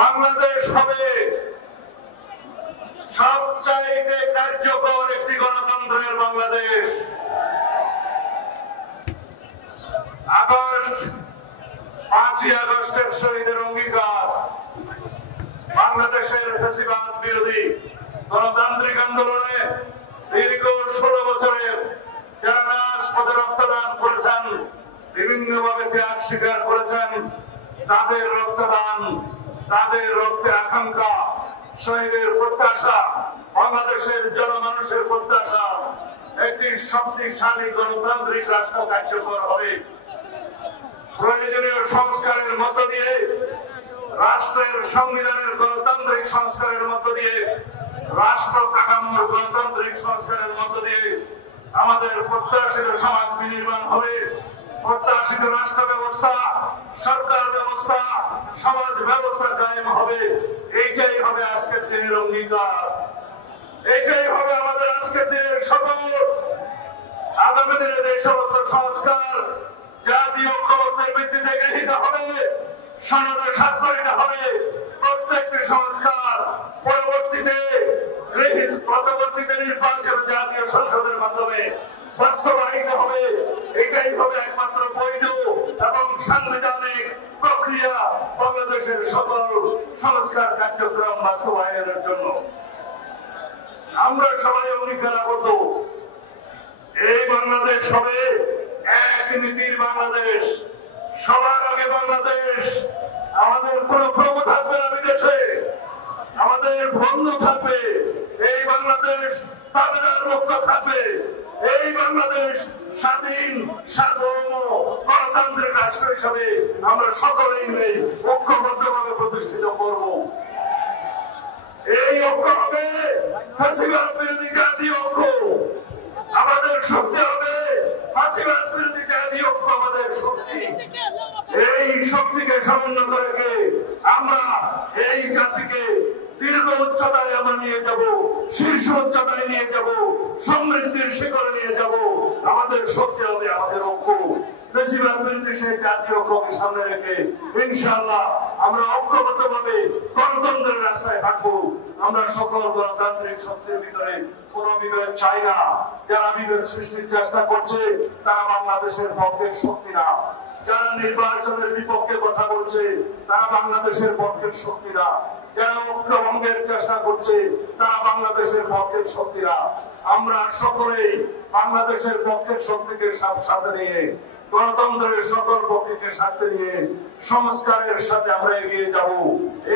বাংলাদেশ হবে সবচাইতে কার্যকর একটি গণতন্ত্রের বাংলাদেশ। আগস্ট 5ই আগস্টের শহীদের অঙ্গীকার বাংলাদেশের ফ্যাসিবাদ বিরোধী গণতান্ত্রিক আন্দোলনে দীর্ঘ 16 বছরের যারা রাজপথে রক্তদান করেছেন, বিভিন্নভাবে ত্যাগ স্বীকার করেছেন, তাদের রক্তদান, তাদের রক্তের আকাঙ্ক্ষা, শহীদের প্রত্যাশা, বাংলাদেশের জনমানুষের প্রত্যাশা একটি শক্তিশালী গণতান্ত্রিক রাষ্ট্র কার্যকর হবে। প্রয়োজনীয় সংস্কারের মধ্য দিয়ে, রাষ্ট্রের সংবিধানের গণতান্ত্রিক সংস্কারের মধ্য দিয়ে, রাষ্ট্র কাঠামোর গণতান্ত্রিক সংস্কারের মধ্য দিয়ে আমাদের প্রত্যাশিত সমাজ বিনির্মাণ হবে। প্রত্যাশিত রাষ্ট্র ব্যবস্থা, সরকার ব্যবস্থা, সমাজ ব্যবস্থা কায়েম হবে। এইটাই হবে আজকের দিনের অঙ্গীকার, এইটাই হবে আমাদের আজকের দিনের শপথ। আগামী দিনের এই সমস্ত সংস্কার জাতীয় ঐক্যবদ্ধের ভিত্তিতে গৃহীত হবে, সনদে স্বাক্ষরিত হবে। প্রত্যেকটি সংস্কার পরবর্তীতে নির্বাচন জাতীয় সংসদের মাধ্যমে বাস্তবায়িত হবে। এটাই হবে একমাত্র বৈধ এবং সাংবিধানিক প্রক্রিয়া বাংলাদেশের সকল সংস্কার কার্যক্রম বাস্তবায়নের জন্য। আমরা সবাই অঙ্গীকারাবদ্ধ, এই বাংলাদেশ হবে এক নীতির বাংলাদেশ। সবার আগে বাংলাদেশ, আমাদের কোন প্রভু থাকবে না বিদেশে, আমাদের বন্ধু থাকবে। এই বাংলাদেশ দাবিদার মুক্ত থাকবে। এই বাংলাদেশ স্বাধীন, সার্বভৌম, গণতান্ত্রিক রাষ্ট্র হিসাবে আমরা সকলেই মিলে ঐক্যবদ্ধভাবে প্রতিষ্ঠিত করব। এই ঐক্য হবে ফ্যাসিবাদ বিরোধী জাতীয় ঐক্য, আমাদের শক্তি হবে ফ্যাসিবাদ বিরোধী জাতীয় ঐক্য আমাদের শক্তি। এই শক্তিকে সমন্বয় করে আমরা এই জাতিকে দীর্ঘ উচ্চতায় আমরা নিয়ে যাব, শীর্ষ উচ্চতায় নিয়ে যাব, সমৃদ্ধির শিখরে নিয়ে যাব। আমাদের শক্তি হবে আমাদের ঐক্য। ফ্যাসিবাদ বিরোধী সেই জাতীয় ঐক্যকে সামনে রেখে ইনশাআল্লাহ আমরা ঐক্যবদ্ধভাবে গণতন্ত্রের রাস্তায় থাকবো। আমরা সকল গণতান্ত্রিক শক্তির ভিতরে কোন বিভেদ চাই না। যারা বিভেদ সৃষ্টির চেষ্টা করছে তারা বাংলাদেশের পক্ষের শক্তি না। যারা নির্বাচনের বিপক্ষে কথা বলছে তারা বাংলাদেশের পক্ষের শক্তি না। যারা ঐক্য ভঙ্গের চেষ্টা করছে তারা বাংলাদেশের পক্ষের শক্তি না। আমরা সকলেই বাংলাদেশের পক্ষের শক্তিকে সাথে নিয়ে, গণতন্ত্রের সকল পক্ষকে সাথে নিয়ে সংস্কারের সাথে আমরা এগিয়ে যাব।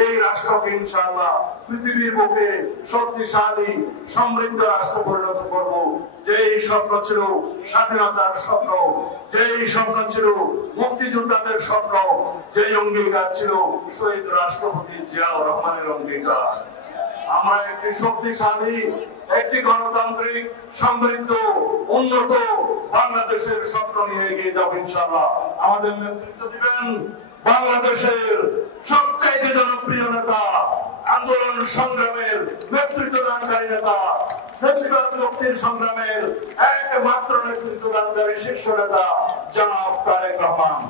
এই রাষ্ট্রকে ইনশাআল্লাহ পৃথিবীর বুকে শক্তিশালী সমৃদ্ধ রাষ্ট্র পরিণত করব। যেই স্বপ্ন ছিল স্বাধীনতার স্বপ্ন, যেই স্বপ্ন ছিল মুক্তিযোদ্ধাদের স্বপ্ন, যেই অঙ্গীকার ছিল শহীদ রাষ্ট্রপতি জিয়াউর রহমানের অঙ্গীকার। আমরা একটি শক্তিশালী, একটি গণতান্ত্রিক, সমৃদ্ধ, উন্নত বাংলাদেশের স্বপ্ন নিয়ে এগিয়ে যাব ইনশাআল্লাহ। আমাদের নেতৃত্ব দিবেন বাংলাদেশের সবচাইতে জনপ্রিয় নেতা, আন্দোলন সংগ্রামের নেতৃত্ব দানকারী নেতা, ফ্যাসিবাদ মুক্তির সংগ্রামের একমাত্র নেতৃত্ব দানকারী শীর্ষ নেতা জনাব তারেক রহমান।